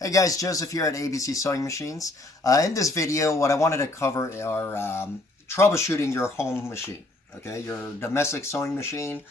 Hey guys, Joseph here at ABC Sewing Machines. In this video, what I wanted to cover are troubleshooting your home machine. Okay, your domestic sewing machine,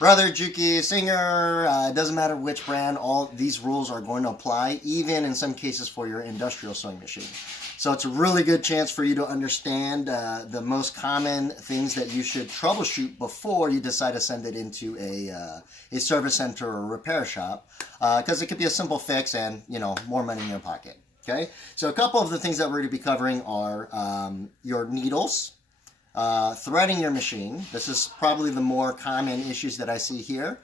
Brother, Juki, Singer, it doesn't matter which brand, all these rules are going to apply, even in some cases for your industrial sewing machine. So it's a really good chance for you to understand the most common things that you should troubleshoot before you decide to send it into a service center or repair shop, because it could be a simple fix and, you know, more money in your pocket. Okay, so a couple of the things that we're going to be covering are your needles, threading your machine. This is probably the more common issues that I see here.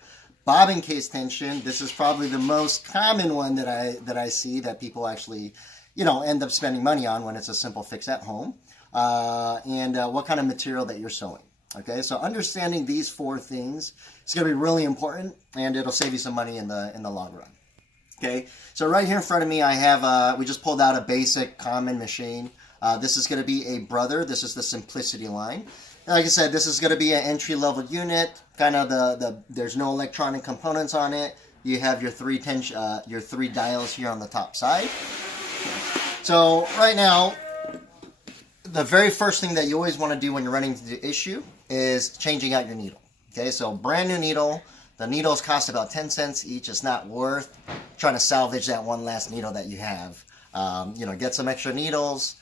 Bobbin case tension. This is probably the most common one that I see that people actually, you know, end up spending money on when it's a simple fix at home. And what kind of material that you're sewing. Okay, so understanding these four things is going to be really important, and it'll save you some money in the long run. Okay, so right here in front of me, I have we just pulled out a basic common machine. This is going to be a Brother. This is the Simplicity line. Like I said, this is going to be an entry-level unit. Kind of there's no electronic components on it. You have your three dials here on the top side. So right now, the very first thing that you always want to do when you're running into the issue is changing out your needle. Okay, so brand new needle. The needles cost about 10 cents each. It's not worth trying to salvage that one last needle that you have. You know, get some extra needles.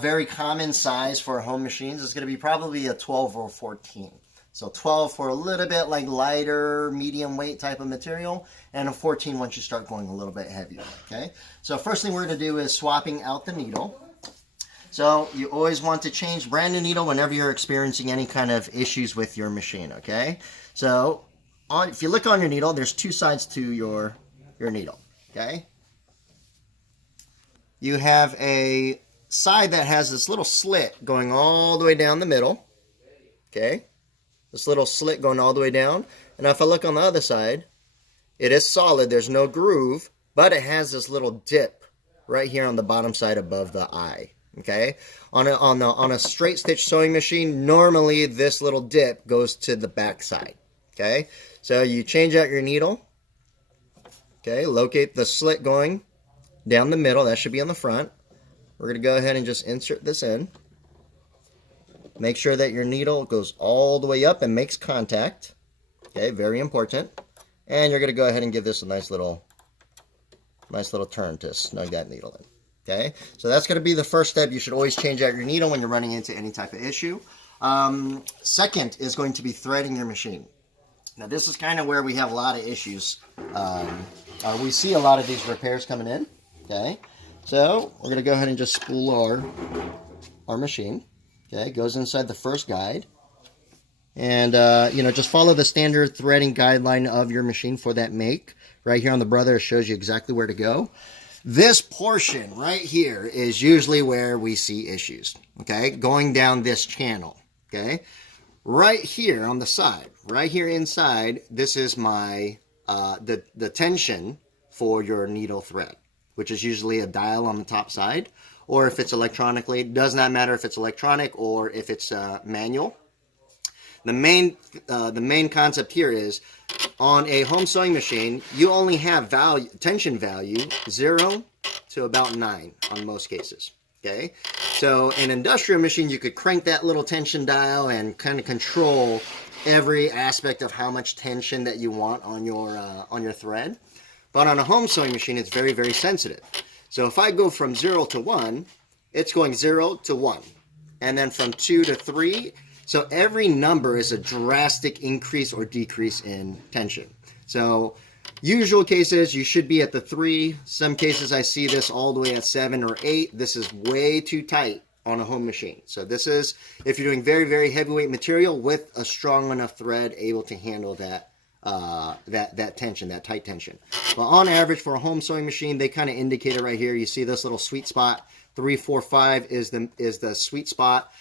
Very common size for home machines is going to be probably a 12 or 14. So 12 for a little bit like lighter, medium weight type of material, and a 14 once you start going a little bit heavier. Okay, so first thing we're going to do is swapping out the needle. So you always want to change brand new needle whenever you're experiencing any kind of issues with your machine. Okay, so if you look on your needle, there's two sides to your needle. Okay, you have a side that has this little slit going all the way down the middle. Okay, this little slit going all the way down. And if I look on the other side, it is solid. There's no groove, but it has this little dip right here on the bottom side above the eye. Okay, on a straight stitch sewing machine, normally this little dip goes to the back side. Okay, so you change out your needle. Okay, locate the slit going down the middle. That should be on the front. We're going to go ahead and just insert this in. Make sure that your needle goes all the way up and makes contact. Okay, very important. And you're going to go ahead and give this a nice little turn to snug that needle in. Okay, so that's going to be the first step. You should always change out your needle when you're running into any type of issue. Second is going to be threading your machine. Now this is kind of where we have a lot of issues. We see a lot of these repairs coming in. Okay, so we're going to go ahead and just spool our machine. Okay, it goes inside the first guide. And, you know, just follow the standard threading guideline of your machine for that make. Right here on the Brother, it shows you exactly where to go. This portion right here is usually where we see issues. Okay, going down this channel. Okay, right here on the side, right here inside, this is my, the tension for your needle thread, which is usually a dial on the top side, or if it's electronically, it does not matter if it's electronic or if it's manual. The main concept here is, on a home sewing machine, you only have tension value 0 to about 9 on most cases. Okay, so an industrial machine, you could crank that little tension dial and kind of control every aspect of how much tension that you want on your thread. But on a home sewing machine, it's very, very sensitive. So if I go from 0 to 1, it's going 0 to 1. And then from 2 to 3. So every number is a drastic increase or decrease in tension. So usual cases, you should be at the 3. Some cases I see this all the way at 7 or 8. This is way too tight on a home machine. So this is if you're doing very, very heavyweight material with a strong enough thread able to handle that tension, that tight tension. But on average for a home sewing machine, they kind of indicate it right here. You see this little sweet spot. 3, 4, 5 is the sweet spot.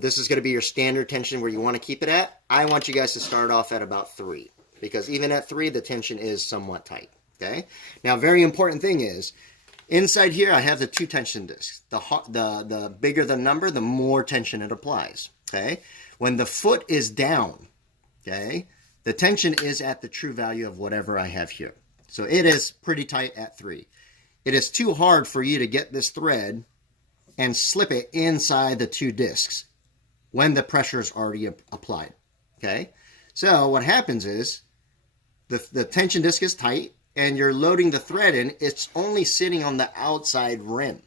This is going to be your standard tension where you want to keep it at. I want you guys to start off at about 3, because even at 3, the tension is somewhat tight. Okay. Now, very important thing is, inside here, I have the 2 tension discs. The bigger the number, the more tension it applies. Okay. When the foot is down, okay, the tension is at the true value of whatever I have here. So it is pretty tight at 3. it is too hard for you to get this thread and slip it inside the two discs when the pressure is already applied. Okay, so what happens is the tension disc is tight and you're loading the thread in. It's only sitting on the outside rim.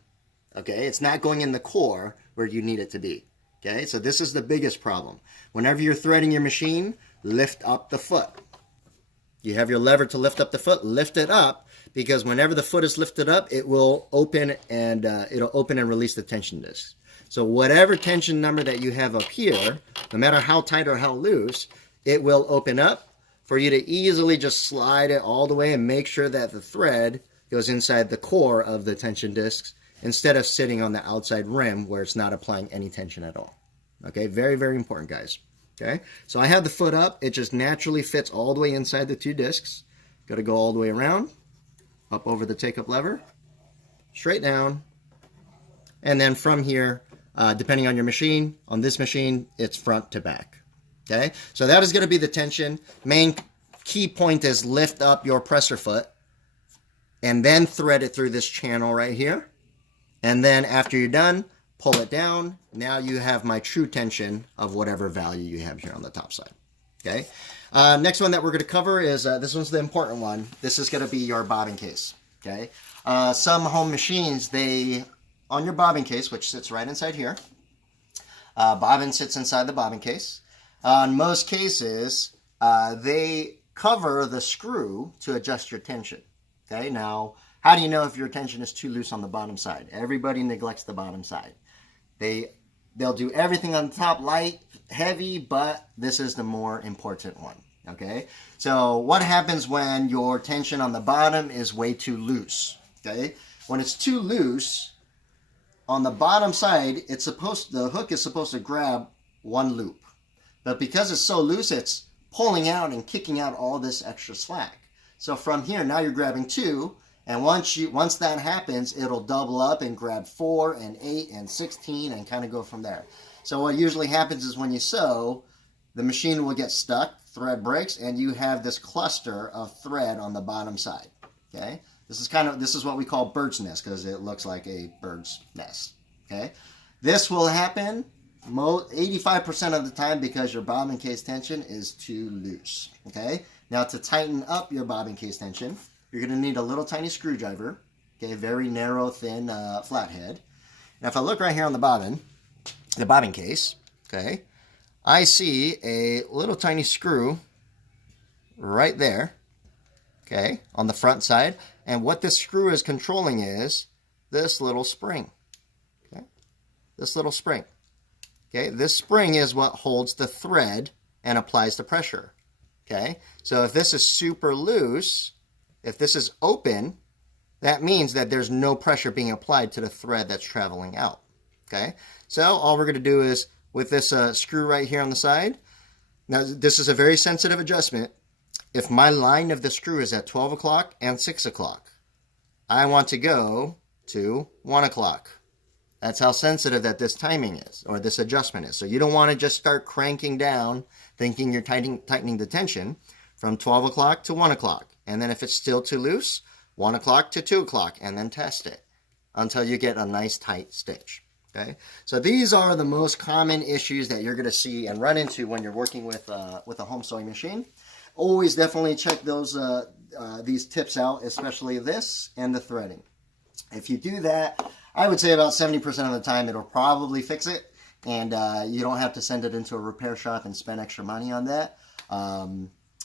Okay, it's not going in the core where you need it to be. Okay, so this is the biggest problem. Whenever you're threading your machine, lift up the foot. You have your lever to lift up the foot, lift it up, because whenever the foot is lifted up, it will open and it'll open and release the tension disc. So whatever tension number that you have up here, no matter how tight or how loose, it will open up for you to easily just slide it all the way and make sure that the thread goes inside the core of the tension discs instead of sitting on the outside rim where it's not applying any tension at all. Okay, very, very important, guys. Okay, so I have the foot up. It just naturally fits all the way inside the two discs. Got to go all the way around, up over the take-up lever, straight down, and then from here, depending on your machine, on this machine, it's front to back. Okay, so that is going to be the tension. Main key point is lift up your presser foot and then thread it through this channel right here. And then after you're done, pull it down. Now you have my true tension of whatever value you have here on the top side. Okay, next one that we're going to cover is, this one's the important one. This is going to be your bobbin case. Okay, some home machines, on your bobbin case, which sits right inside here, bobbin sits inside the bobbin case. In most cases, they cover the screw to adjust your tension. Okay, now, how do you know if your tension is too loose on the bottom side? Everybody neglects the bottom side. They'll do everything on the top, light, heavy, but this is the more important one. Okay, so what happens when your tension on the bottom is way too loose? Okay, when it's too loose, on the bottom side, the hook is supposed to grab one loop. But because it's so loose, it's pulling out and kicking out all this extra slack. So from here, now you're grabbing two, and once that happens, it'll double up and grab 4 and 8 and 16 and kind of go from there. So what usually happens is when you sew, the machine will get stuck, thread breaks, and you have this cluster of thread on the bottom side. Okay, this is what we call bird's nest, because it looks like a bird's nest. Okay, this will happen 85% of the time because your bobbin case tension is too loose. Okay, now to tighten up your bobbin case tension, you're going to need a little tiny screwdriver. Okay, very narrow, thin flathead. Now if I look right here on the bobbin case, okay, I see a little tiny screw right there, okay, on the front side. And what this screw is controlling is this little spring. Okay, this little spring. Okay, this spring is what holds the thread and applies the pressure. Okay, so if this is super loose, if this is open, that means that there's no pressure being applied to the thread that's traveling out. Okay, so all we're going to do is, with this screw right here on the side, now this is a very sensitive adjustment. If my line of the screw is at 12 o'clock and 6 o'clock, I want to go to 1 o'clock. That's how sensitive that this timing is, or this adjustment is. So you don't want to just start cranking down thinking you're tightening the tension from 12 o'clock to 1 o'clock. And then if it's still too loose, 1 o'clock to 2 o'clock, and then test it until you get a nice tight stitch. Okay, so these are the most common issues that you're going to see and run into when you're working with a home sewing machine. Always definitely check these tips out, especially this and the threading. If you do that, I would say about 70% of the time it'll probably fix it, and you don't have to send it into a repair shop and spend extra money on that.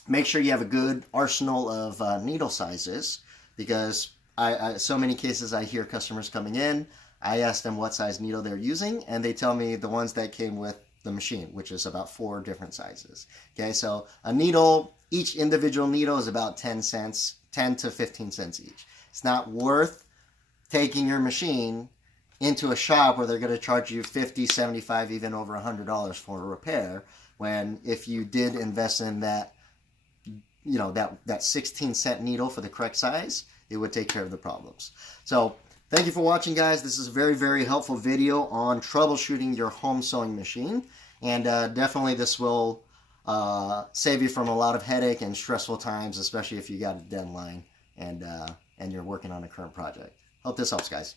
Make sure you have a good arsenal of needle sizes, because so many cases I hear customers coming in, I ask them what size needle they're using, and they tell me the ones that came with the machine, which is about 4 different sizes. Okay, so a needle, each individual needle is about 10 cents, 10 to 15 cents each. It's not worth taking your machine into a shop where they're going to charge you $50, $75, even over $100 for a repair, when if you did invest in that, you know, that 16-cent needle for the correct size, it would take care of the problems. So thank you for watching, guys. This is a very, very helpful video on troubleshooting your home sewing machine, and definitely this will save you from a lot of headache and stressful times, especially if you got a deadline and you're working on a current project. Hope this helps, guys.